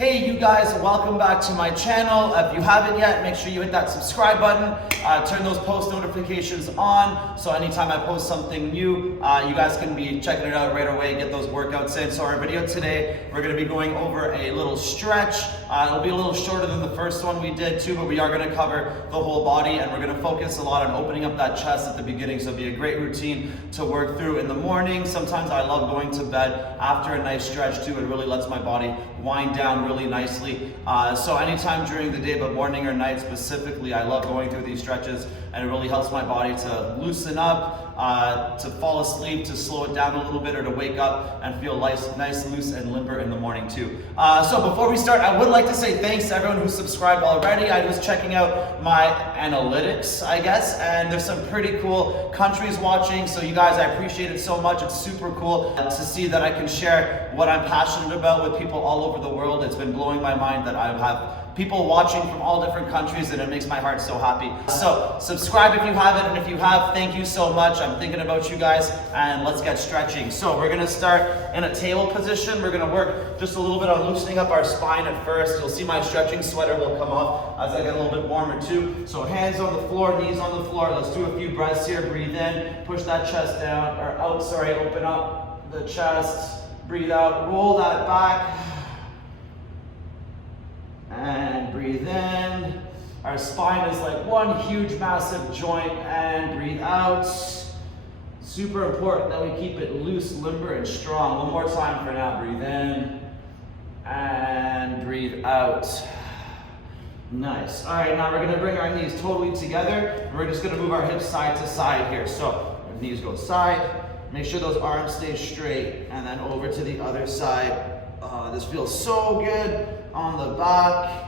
Hey you guys, welcome back to my channel. If you haven't yet, make sure you hit that subscribe button, turn those post notifications on, so anytime I post something new, you guys can be checking it out right away, get those workouts in. So our video today, we're gonna be going over a little stretch. It'll be a little shorter than the first one we did too, but we are gonna cover the whole body, and we're gonna focus a lot on opening up that chest at the beginning, so it'll be a great routine to work through in the morning. Sometimes I love going to bed after a nice stretch too. It really lets my body wind down really nicely. So anytime during the day, but morning or night specifically, I love going through these stretches, and it really helps my body to loosen up, to fall asleep, to slow it down a little bit, or to wake up and feel nice, loose, and limber in the morning too. So before we start, I would like to say thanks to everyone who's subscribed already. I was checking out my analytics, I guess, and there's some pretty cool countries watching. So you guys, I appreciate it so much. It's super cool to see that I can share what I'm passionate about with people all over the world. It's been blowing my mind that I have people watching from all different countries, and it makes my heart so happy. So subscribe if you haven't, and if you have, thank you so much. I'm thinking about you guys, and let's get stretching. So we're gonna start in a table position. We're gonna work just a little bit on loosening up our spine at first. You'll see my stretching sweater will come off as I get a little bit warmer too. So hands on the floor, knees on the floor. Let's do a few breaths here. Breathe in, push that chest down, or out, sorry, open up the chest. Breathe out, roll that back. And breathe in. Our spine is like one huge massive joint, and breathe out. Super important that we keep it loose, limber, and strong. One more time for now. Breathe in and breathe out. Nice. All right, now we're gonna bring our knees totally together, and we're just gonna move our hips side to side here. So our knees go side, make sure those arms stay straight, and then over to the other side. This feels so good on the back,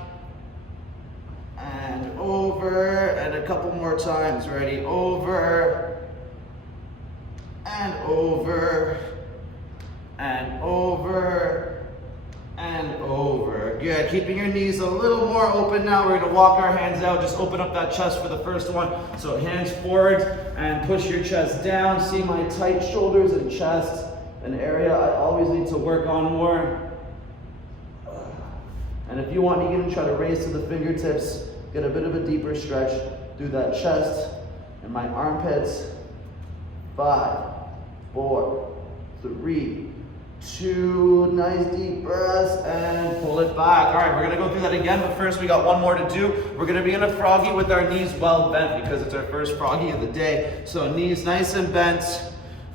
and over, and a couple more times. Ready? Over, and over, and over, and over. Good. Keeping your knees a little more open now. We're gonna walk our hands out. Just open up that chest for the first one. So hands forward and push your chest down. See my tight shoulders and chest, an area I always need to work on more. And if you want, you can try to raise to the fingertips, get a bit of a deeper stretch through that chest and my armpits. 5, 4, 3, 2, nice deep breaths, and pull it back. All right, we're gonna go through that again, but first we got one more to do. We're gonna be in a froggy with our knees well bent because it's our first froggy of the day. So knees nice and bent,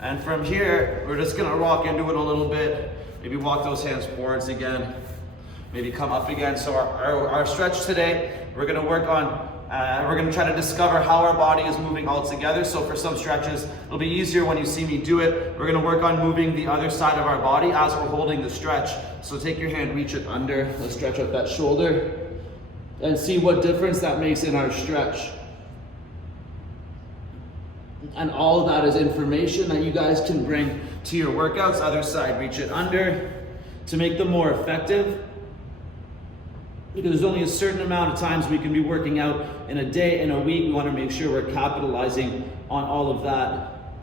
and from here, we're just gonna rock into it a little bit. Maybe walk those hands forwards again. Maybe come up again. So our stretch today, we're gonna work on, we're gonna try to discover how our body is moving all together. So for some stretches, it'll be easier when you see me do it. We're gonna work on moving the other side of our body as we're holding the stretch. So take your hand, reach it under, let's stretch out that shoulder, and see what difference that makes in our stretch. And all of that is information that you guys can bring to your workouts. Other side, reach it under to make them more effective. Because there's only a certain amount of times we can be working out in a day, in a week. We want to make sure we're capitalizing on all of that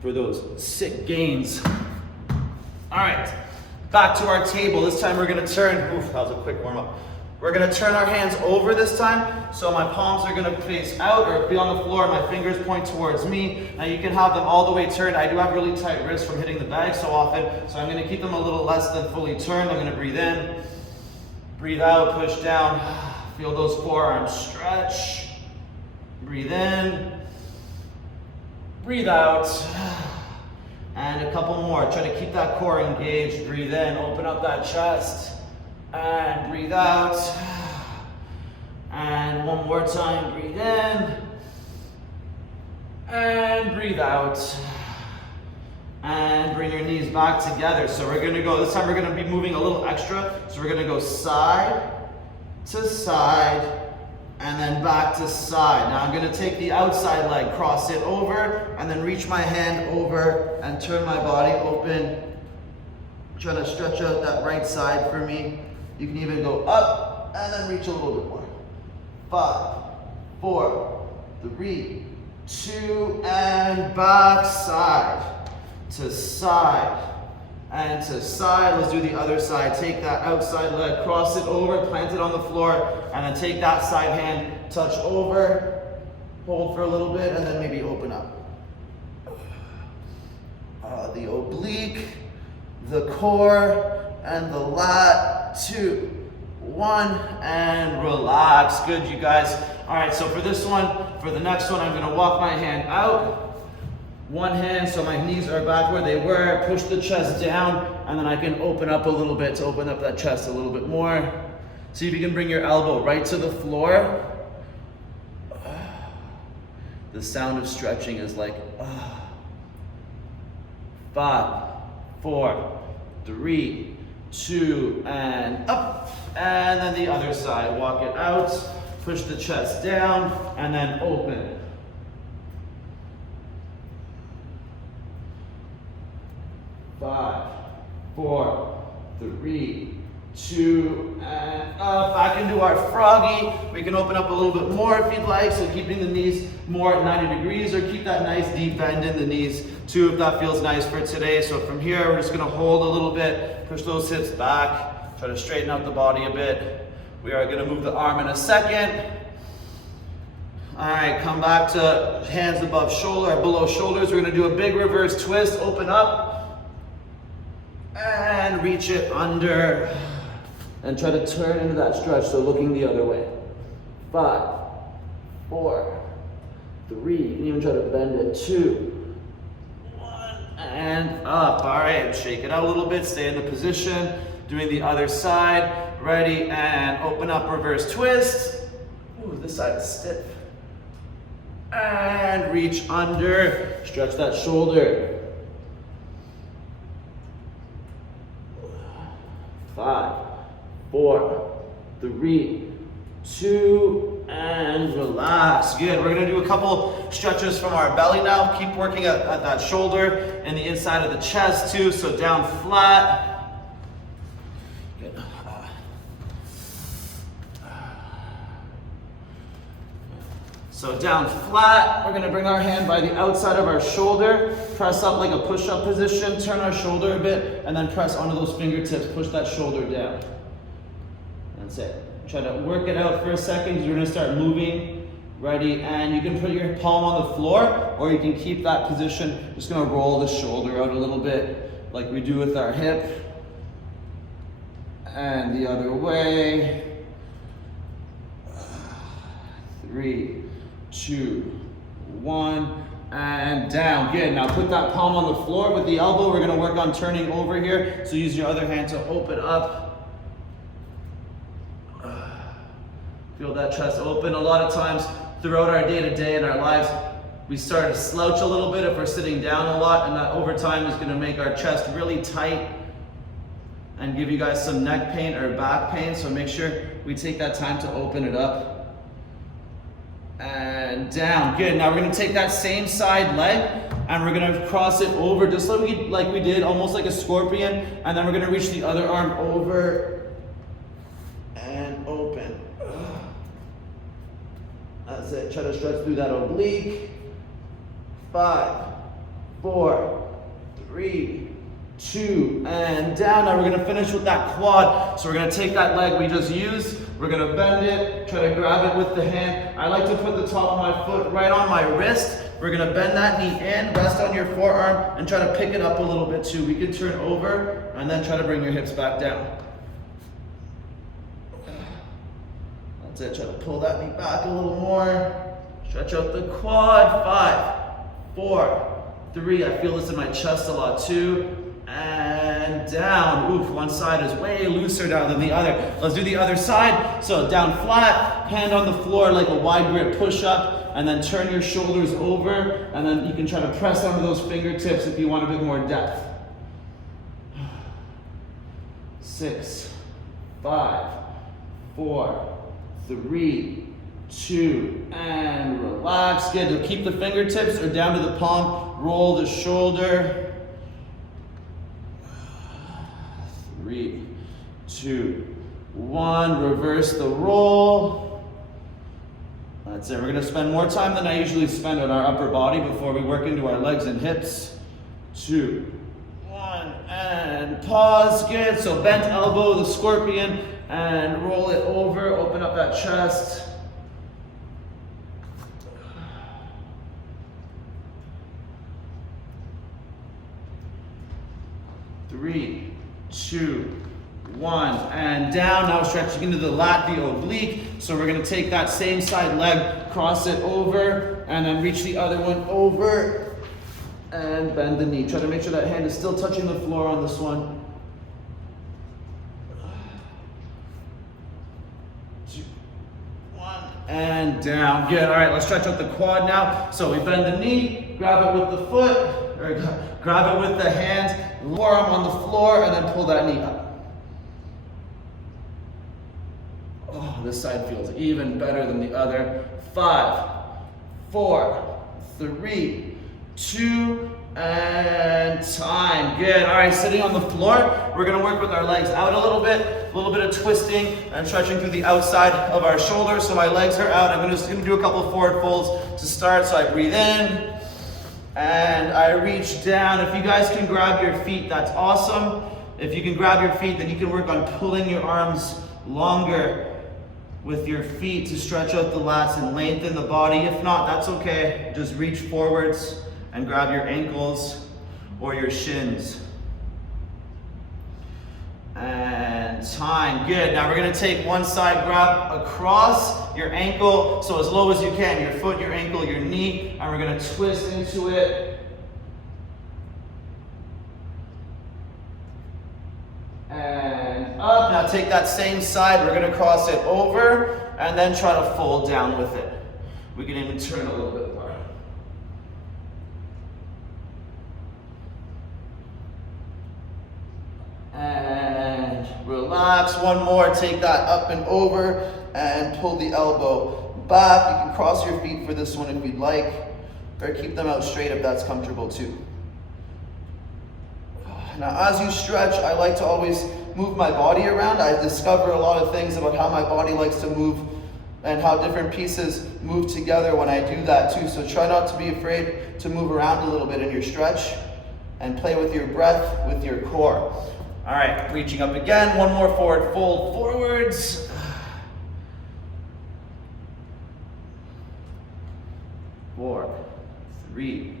for those sick gains. All right, back to our table. This time we're gonna turn, that was a quick warm up. We're gonna turn our hands over this time. So my palms are gonna face out or be on the floor, and my fingers point towards me. Now you can have them all the way turned. I do have really tight wrists from hitting the bag so often, so I'm gonna keep them a little less than fully turned. I'm gonna breathe in. Breathe out, push down. Feel those forearms stretch. Breathe in. Breathe out. And a couple more. Try to keep that core engaged. Breathe in, open up that chest. And breathe out. And one more time, breathe in. And breathe out. And bring your knees back together. So we're gonna go, this time we're gonna be moving a little extra. So we're gonna go side to side and then back to side. Now I'm gonna take the outside leg, cross it over, and then reach my hand over and turn my body open. Trying to stretch out that right side for me. You can even go up and then reach a little bit more. 5, 4, 3, 2, and back, side to side and to side. Let's do the other side. Take that outside leg, cross it over, plant it on the floor, and then take that side hand, touch over, hold for a little bit, and then maybe open up. The oblique, the core, and the lat. 2, 1, and relax. Good, you guys. All right, so for this one, for the next one, I'm gonna walk my hand out. One hand, so my knees are back where they were. Push the chest down, and then I can open up a little bit to open up that chest a little bit more. See if you can bring your elbow right to the floor. The sound of stretching is like, 5, 4, 3, 2, and up. And then the other side, walk it out, push the chest down, and then open. 5, 4, 3, 2, and up. Back into our froggy. We can open up a little bit more if you'd like, so keeping the knees more at 90 degrees, or keep that nice deep bend in the knees too if that feels nice for today. So from here, we're just gonna hold a little bit, push those hips back, try to straighten out the body a bit. We are gonna move the arm in a second. All right, come back to hands above shoulder, below shoulders. We're gonna do a big reverse twist, open up, and reach it under, and try to turn into that stretch, so looking the other way. 5, 4, 3, you can even try to bend it. 2, 1, and up. All right, shake it out a little bit, stay in the position. Doing the other side, ready, and open up, reverse twist. Ooh, this side is stiff. And reach under, stretch that shoulder. 5, 4, 3, 2, and relax. Good. We're gonna do a couple stretches from our belly now. Keep working at that shoulder and the inside of the chest too. So down flat. Good. So down flat, we're gonna bring our hand by the outside of our shoulder, press up like a push-up position, turn our shoulder a bit, and then press onto those fingertips, push that shoulder down. That's it. Try to work it out for a second, because you're gonna start moving. Ready, and you can put your palm on the floor, or you can keep that position. Just gonna roll the shoulder out a little bit, like we do with our hip. And the other way. 3, 2, 1, and down. Good. Now put that palm on the floor with the elbow. We're gonna work on turning over here. So use your other hand to open up. Feel that chest open. A lot of times throughout our day-to-day in our lives, we start to slouch a little bit if we're sitting down a lot, and that over time is gonna make our chest really tight and give you guys some neck pain or back pain. So make sure we take that time to open it up. And down. Good. Now we're going to take that same side leg and we're going to cross it over just like we did, almost like a scorpion. And then we're going to reach the other arm over and open. That's it. Try to stretch through that oblique. 5, 4, 3, 2, and down. Now we're going to finish with that quad. So we're going to take that leg we just used. We're going to bend it, try to grab it with the hand. I like to put the top of my foot right on my wrist. We're going to bend that knee in, rest on your forearm, and try to pick it up a little bit too. We can turn over and then try to bring your hips back down. That's it. Try to pull that knee back a little more. Stretch out the quad. 5, 4, 3. I feel this in my chest a lot too. And down. Oof, one side is way looser now than the other. Let's do the other side. So down flat, hand on the floor like a wide grip push up, and then turn your shoulders over, and then you can try to press onto those fingertips if you want a bit more depth. 6, 5, 4, 3, 2, and relax. Good. To keep the fingertips or down to the palm, roll the shoulder. 3, 2, 1. Reverse the roll. That's it. We're going to spend more time than I usually spend on our upper body before we work into our legs and hips. 2, 1. and pause. Good. So bent elbow, the scorpion, and roll it over. Open up that chest. Three, two, one, and down. Now stretching into the lat, the oblique. So we're gonna take that same side leg, cross it over, and then reach the other one over, and bend the knee. Try to make sure that hand is still touching the floor on this one. 2, 1, and down. Good. All right, let's stretch out the quad now. So we bend the knee, grab it with the foot, or grab it with the hand, lower arm on the floor, and then pull that knee up. Oh, this side feels even better than the other. 5, 4, 3, 2, and time. Good. All right, sitting on the floor, we're gonna work with our legs out a little bit of twisting and stretching through the outside of our shoulders. So my legs are out. I'm just gonna do a couple forward folds to start. So I breathe in and I reach down. If you guys can grab your feet, that's awesome. If you can grab your feet, then you can work on pulling your arms longer with your feet to stretch out the lats and lengthen the body. If not, that's okay. Just reach forwards and grab your ankles or your shins. And time. Good. Now we're gonna take one side, grab across your ankle, so as low as you can, your foot, your ankle, your knee, and we're gonna twist into it. And up. Now take that same side, we're gonna cross it over, and then try to fold down with it. We can even turn a little bit more. And relax. One more. Take that up and over and pull the elbow back. You can cross your feet for this one if you'd like, or keep them out straight if that's comfortable too. Now as you stretch, I like to always move my body around. I discover a lot of things about how my body likes to move and how different pieces move together when I do that too. So try not to be afraid to move around a little bit in your stretch and play with your breath, with your core. All right, reaching up again. One more forward fold forwards. 4, 3,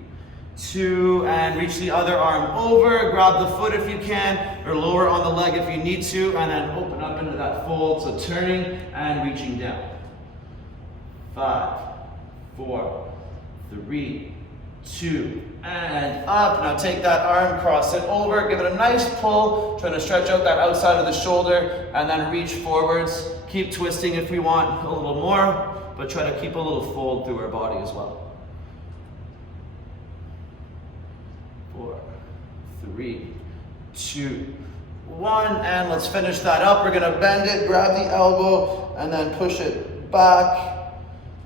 2, and reach the other arm over. Grab the foot if you can, or lower on the leg if you need to, and then open up into that fold. So turning and reaching down. 5, 4, 3, 2, and up. Now take that arm, cross it over, give it a nice pull, trying to stretch out that outside of the shoulder, and then reach forwards. Keep twisting if we want a little more, but try to keep a little fold through our body as well. 4, 3, 2, 1, and let's finish that up. We're gonna bend it, grab the elbow, and then push it back.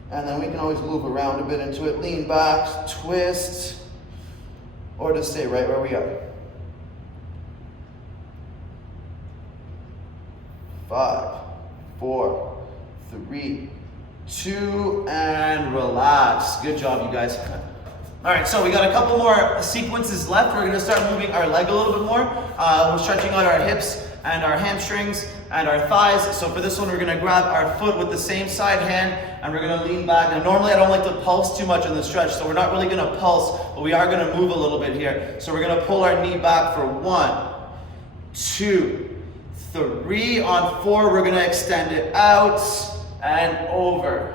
And then we can always move around a bit into it. Lean back, twist, or just stay right where we are. 5, 4, 3, 2, and relax. Good job, you guys. All right, so we got a couple more sequences left. We're gonna start moving our leg a little bit more. We're stretching out our hips and our hamstrings and our thighs. So for this one, we're gonna grab our foot with the same side hand and we're gonna lean back. Now normally I don't like to pulse too much in the stretch, so we're not really gonna pulse, but we are gonna move a little bit here. So we're gonna pull our knee back for 1, 2, 3. On 4, we're gonna extend it out and over.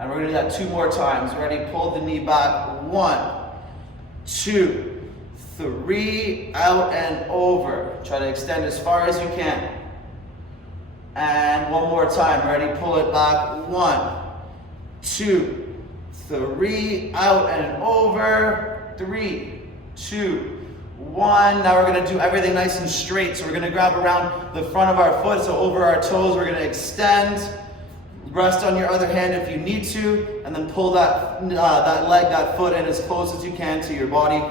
And we're gonna do that 2 more times. Ready? Pull the knee back. 1, 2, 3, out and over. Try to extend as far as you can. And one more time. Ready? Pull it back. 1, 2, 3, out and over. 3, 2, 1. Now we're gonna do everything nice and straight. So we're gonna grab around the front of our foot, so over our toes. We're gonna extend. Rest on your other hand if you need to, and then pull that leg, that foot in as close as you can to your body.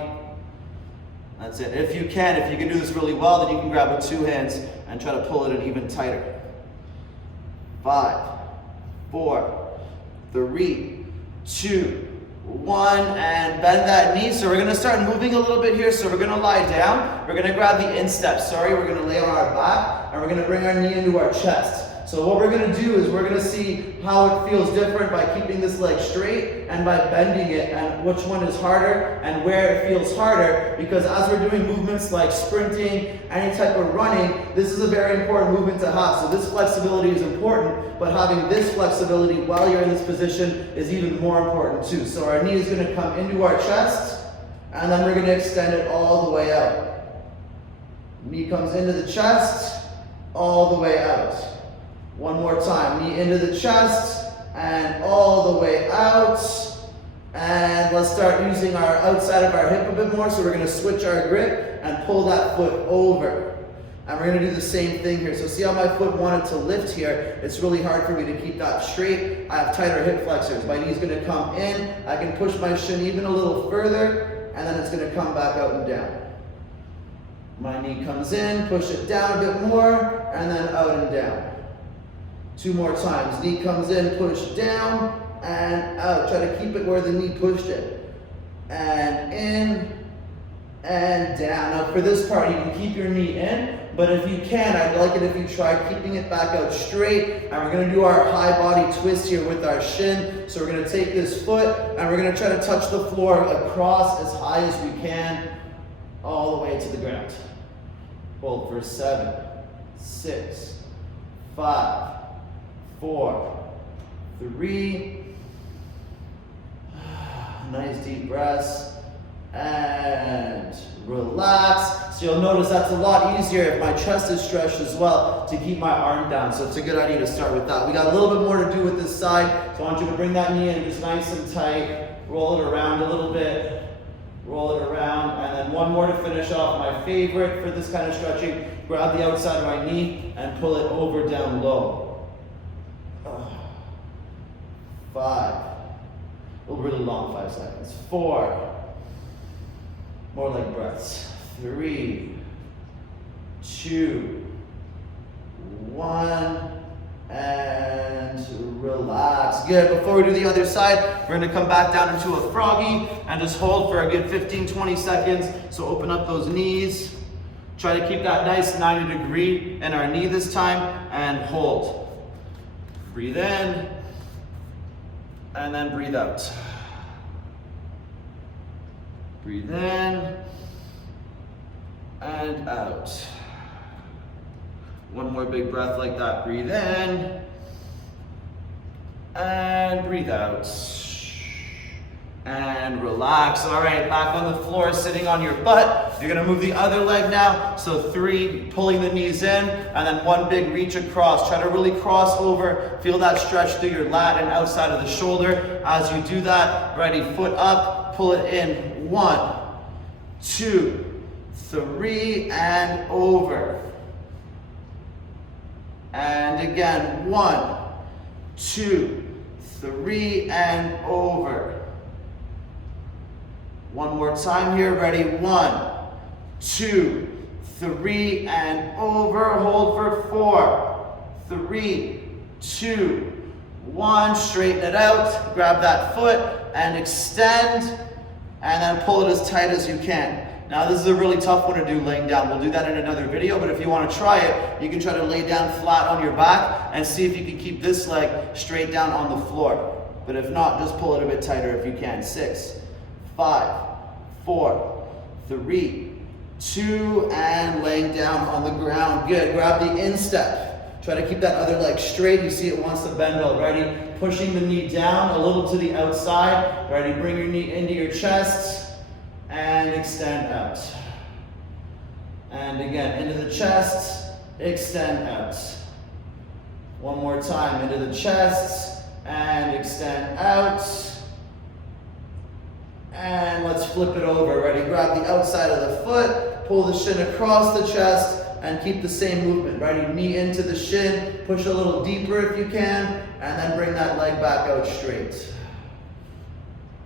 That's it. If you can do this really well, then you can grab with 2 hands and try to pull it in even tighter. 5, 4, 3, 2, 1, and bend that knee. So we're gonna start moving a little bit here. So we're gonna lie down. We're gonna grab the instep, we're gonna lay on our back, and we're gonna bring our knee into our chest. So what we're gonna do is we're gonna see how it feels different by keeping this leg straight and by bending it, and which one is harder and where it feels harder, because as we're doing movements like sprinting, any type of running, this is a very important movement to have. So this flexibility is important, but having this flexibility while you're in this position is even more important too. So our knee is gonna come into our chest, and then we're gonna extend it all the way out. Knee comes into the chest, all the way out. One more time, knee into the chest and all the way out. And let's start using our outside of our hip a bit more. So we're gonna switch our grip and pull that foot over. And we're gonna do the same thing here. So see how my foot wanted to lift here? It's really hard for me to keep that straight. I have tighter hip flexors. My knee's gonna come in. I can push my shin even a little further, and then it's gonna come back out and down. My knee comes in, push it down a bit more, and then out and down. 2 more times. Knee comes in, push down, and out. Try to keep it where the knee pushed it. And in, and down. Now for this part, you can keep your knee in, but if you can, I'd like it if you try keeping it back out straight. And we're gonna do our high body twist here with our shin. So we're gonna take this foot, and we're gonna try to touch the floor across as high as we can, all the way to the ground. Hold for 7, 6, 5, 4, 3, nice deep breaths, and relax. So you'll notice that's a lot easier if my chest is stretched as well to keep my arm down. So it's a good idea to start with that. We got a little bit more to do with this side. So I want you to bring that knee in just nice and tight, roll it around a little bit, roll it around, and then one more to finish off. My favorite for this kind of stretching, grab the outside of my knee and pull it over down low. 5, a really long 5 seconds. 4, more like breaths. 3, 2, 1, and relax. Good. Before we do the other side, we're going to come back down into a froggy and just hold for a good 15-20 seconds. So open up those knees. Try to keep that nice 90 degree in our knee this time, and hold. Breathe in, and then breathe out. Breathe in, and out. One more big breath like that. Breathe in, and breathe out. And relax. All right, back on the floor, sitting on your butt. You're gonna move the other leg now. So 3, pulling the knees in, and then 1 big reach across. Try to really cross over. Feel that stretch through your lat and outside of the shoulder. As you do that, ready, foot up, pull it in. 1, 2, 3, and over. And again, 1, 2, 3, and over. One more time here, ready, 1, 2, 3, and over. Hold for 4, 3, 2, 1. Straighten it out, grab that foot and extend, and then pull it as tight as you can. Now this is a really tough one to do laying down. We'll do that in another video, but if you want to try it, you can try to lay down flat on your back and see if you can keep this leg straight down on the floor. But if not, just pull it a bit tighter if you can. 6, 5, 4, 3, 2, and laying down on the ground. Good. Grab the instep. Try to keep that other leg straight. You see it wants to bend already. Pushing the knee down a little to the outside. Ready? Bring your knee into your chest and extend out. And again, into the chest, extend out. One more time, into the chest and extend out. And let's flip it over. Ready? Grab the outside of the foot, pull the shin across the chest, and keep the same movement. Ready? Knee into the shin, push a little deeper if you can, and then bring that leg back out straight.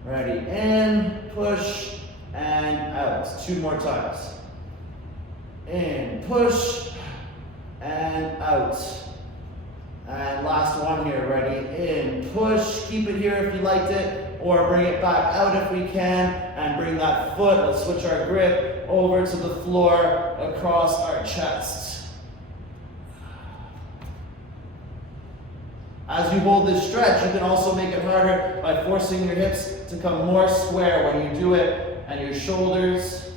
Ready? In, push, and out. 2 more times. In, push, and out. And last one here. Ready? In, push. Keep it here if you liked it. or bring it back out if we can, and bring that foot, let's switch our grip, over to the floor, across our chest. As you hold this stretch, you can also make it harder by forcing your hips to come more square when you do it, and your shoulders.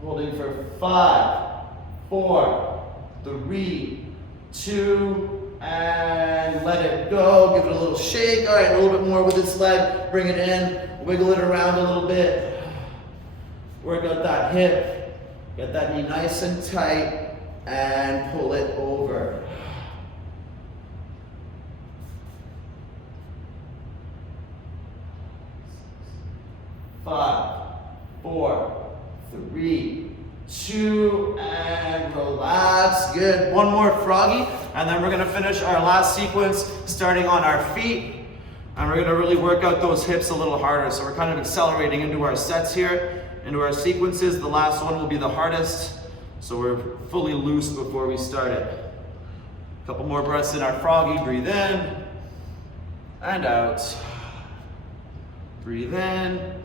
Holding for 5, 4, 3, 2, and let it go. Give it a little shake. All right, a little bit more with this leg. Bring it in, wiggle it around a little bit. Work out that hip. Get that knee nice and tight, and pull it over. 5, 4, 3, 2, and relax. Good. One more froggy, and then we're gonna finish our last sequence starting on our feet, and we're gonna really work out those hips a little harder. So we're kind of accelerating into our sets here, into our sequences. The last one will be the hardest, so we're fully loose before we start it. A couple more breaths in our froggy. Breathe in and out. Breathe in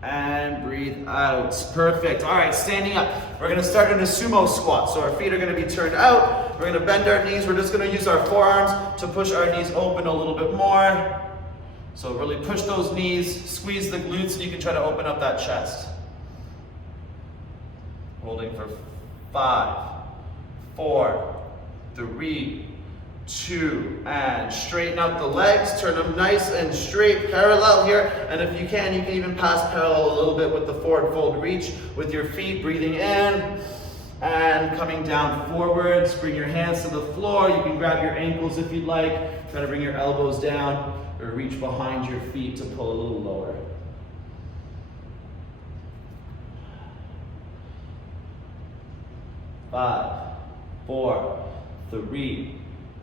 and breathe out. Perfect. All right, standing up. We're gonna start in a sumo squat. So our feet are gonna be turned out. We're gonna bend our knees. We're just gonna use our forearms to push our knees open a little bit more. So really push those knees, squeeze the glutes, and you can try to open up that chest. Holding for 5, 4, 3, 2, and straighten out the legs, turn them nice and straight, parallel here, and if you can even pass parallel a little bit with the forward fold reach with your feet, breathing in and coming down forwards. Bring your hands to the floor. You can grab your ankles if you'd like. Try to bring your elbows down or reach behind your feet to pull a little lower. Five, 4, 3,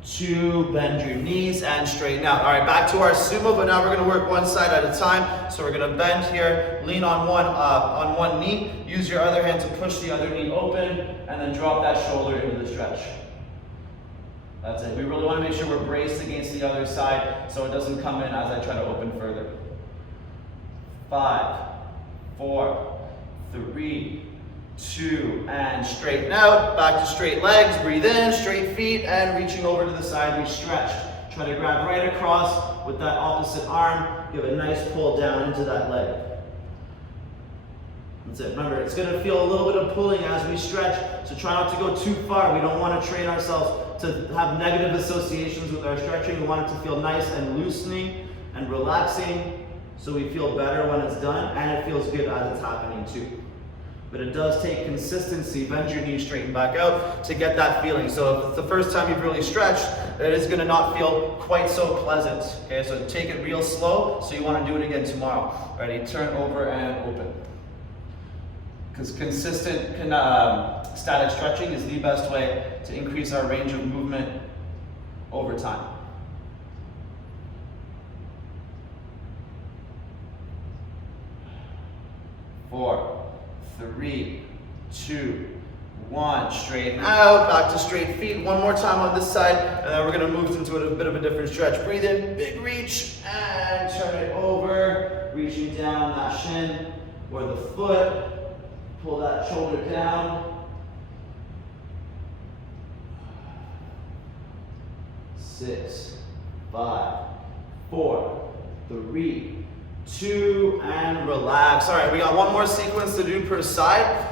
2, bend your knees and straighten out. All right, back to our sumo, but now we're gonna work one side at a time. So we're gonna bend here, lean on one knee, use your other hand to push the other knee open, and then drop that shoulder into the stretch. That's it. We really wanna make sure we're braced against the other side so it doesn't come in as I try to open further. 5, 4, 3, 2, and straighten out. Back to straight legs. Breathe in, straight feet, and reaching over to the side, we stretch. Try to grab right across with that opposite arm. Give a nice pull down into that leg. That's it. Remember, it's going to feel a little bit of pulling as we stretch, so try not to go too far. We don't want to train ourselves to have negative associations with our stretching. We want it to feel nice and loosening and relaxing, so we feel better when it's done, and it feels good as it's happening too. But it does take consistency. Bend your knees, straighten back out to get that feeling. So if it's the first time you've really stretched, it is going to not feel quite so pleasant. Okay, so take it real slow. So you want to do it again tomorrow. Ready? Turn over and open. Because consistent static stretching is the best way to increase our range of movement over time. Four, 3, 2, 1. Straighten out, back to straight feet. One more time on this side, and then we're gonna move into a bit of a different stretch. Breathe in, big reach, and turn it over. Reaching down that shin or the foot. Pull that shoulder down. 6, 5, 4, 3, 2, and relax. All right, we got one more sequence to do per side.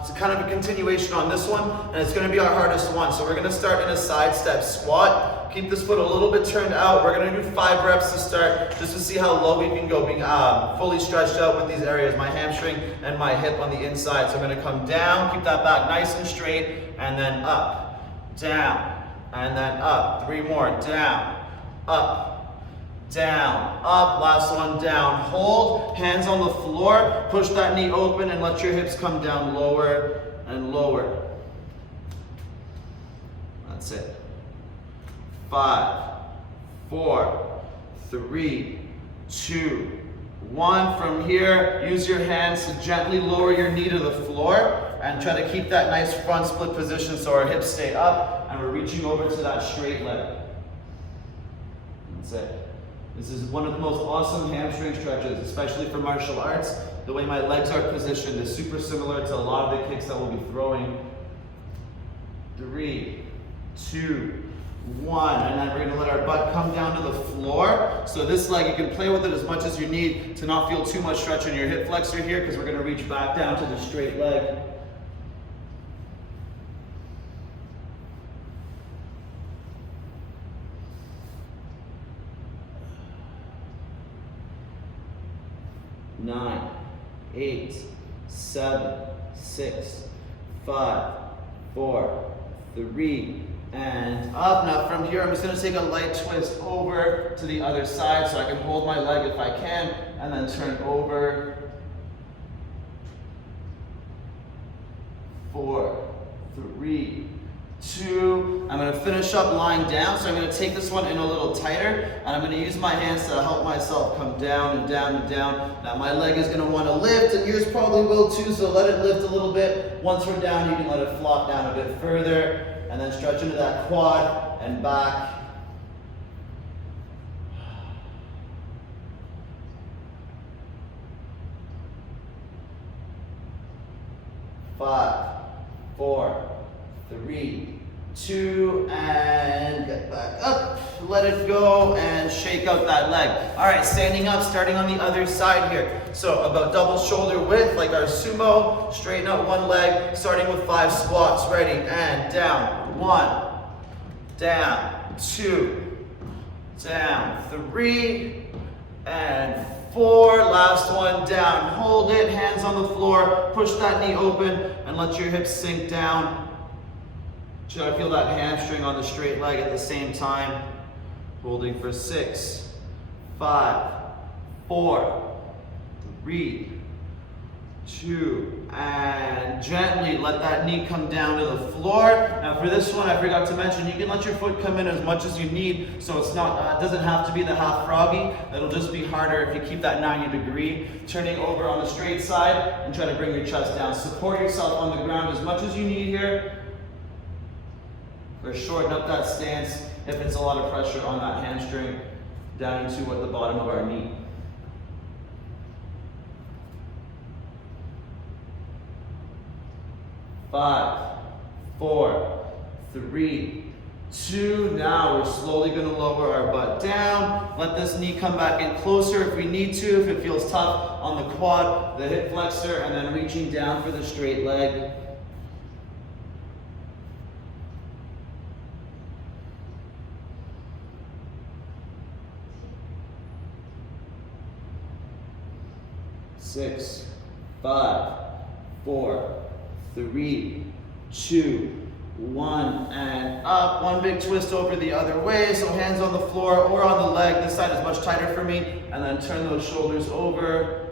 It's kind of a continuation on this one, and it's going to be our hardest one. So we're going to start in a side step squat. Keep this foot a little bit turned out. We're going to do 5 reps to start, just to see how low we can go, being fully stretched out with these areas, my hamstring and my hip on the inside. So I'm going to come down, keep that back nice and straight, and then up, down, and then up. 3 more, down, up, down, up, last one, down. Hold, hands on the floor, push that knee open and let your hips come down lower and lower. That's it. 5, 4, 3, 2, 1. From here, use your hands to gently lower your knee to the floor and try to keep that nice front split position so our hips stay up and we're reaching over to that straight leg. That's it. This is one of the most awesome hamstring stretches, especially for martial arts. The way my legs are positioned is super similar to a lot of the kicks that we'll be throwing. 3, 2, 1, and then we're going to let our butt come down to the floor. So this leg, you can play with it as much as you need to not feel too much stretch in your hip flexor here, because we're going to reach back down to the straight leg. Nine, 8, 7, 6, 5, 4, 3, and up. Now from here, I'm just going to take a light twist over to the other side so I can hold my leg if I can, and then turn over. 4, 3, 2. I'm going to finish up lying down, so I'm going to take this one in a little tighter, and I'm going to use my hands to help myself come down and down and down. Now my leg is going to want to lift, and yours probably will too, so let it lift a little bit. Once we're down, you can let it flop down a bit further, and then stretch into that quad and back. 5, 4, 3, 2, and get back up. Let it go and shake out that leg. All right, standing up, starting on the other side here. So about double shoulder width, like our sumo. Straighten out one leg, starting with 5 squats. Ready, and down. 1, down. 2, down. 3, and 4. Last one, down. Hold it, hands on the floor. Push that knee open and let your hips sink down. Try to feel that hamstring on the straight leg at the same time. Holding for 6, 5, 4, 3, 2, and gently let that knee come down to the floor. Now for this one, I forgot to mention, you can let your foot come in as much as you need, so it's not, it doesn't have to be the half froggy. It'll just be harder if you keep that 90 degree. Turning over on the straight side and try to bring your chest down. Support yourself on the ground as much as you need here. Or shorten up that stance if it's a lot of pressure on that hamstring down into the bottom of our knee. 5, 4, 3, 2. Now we're slowly going to lower our butt down. Let this knee come back in closer if we need to, if it feels tough on the quad, the hip flexor, and then reaching down for the straight leg. 6, 5, 4, 3, 2, 1, and up. One big twist over the other way, so hands on the floor or on the leg. This side is much tighter for me, and then turn those shoulders over.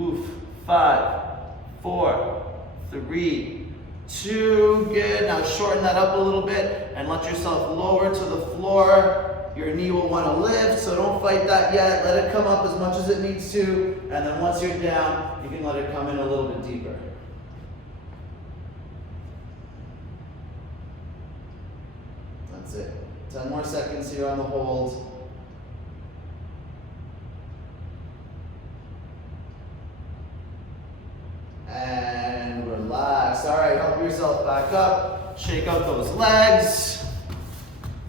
Oof. 5, 4, 3, 2. Good. Now shorten that up a little bit and let yourself lower to the floor. Your knee will want to lift, so don't fight that yet. Let it come up as much as it needs to, and then once you're down, you can let it come in a little bit deeper. That's it. 10 more seconds here on the hold. And relax. All right, help yourself back up. Shake out those legs.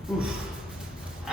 Oof.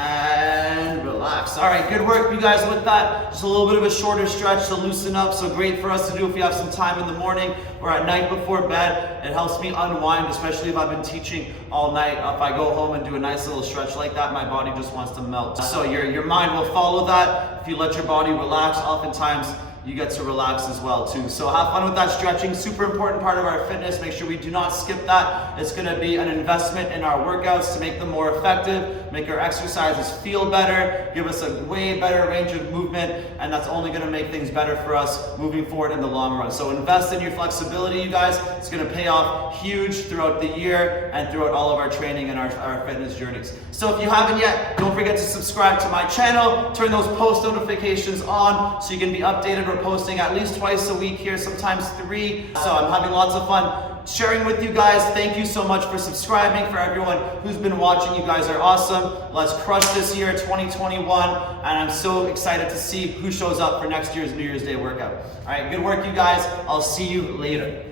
And relax. All right, good work, you guys, with that. Just a little bit of a shorter stretch to loosen up. So great for us to do if you have some time in the morning or at night before bed. It helps me unwind, especially if I've been teaching all night. If I go home and do a nice little stretch like that, my body just wants to melt. So your mind will follow that. If you let your body relax, oftentimes you get to relax as well too. So have fun with that stretching. Super important part of our fitness. Make sure we do not skip that. It's gonna be an investment in our workouts to make them more effective, make our exercises feel better, give us a way better range of movement, and that's only gonna make things better for us moving forward in the long run. So invest in your flexibility, you guys. It's gonna pay off huge throughout the year and throughout all of our training and our fitness journeys. So if you haven't yet, don't forget to subscribe to my channel, turn those post notifications on so you can be updated We're posting at least twice a week here, sometimes 3. So I'm having lots of fun sharing with you guys. Thank you so much for subscribing. For everyone who's been watching, you guys are awesome. Let's crush this year, 2021. And I'm so excited to see who shows up for next year's New Year's Day workout. All right, good work, you guys. I'll see you later.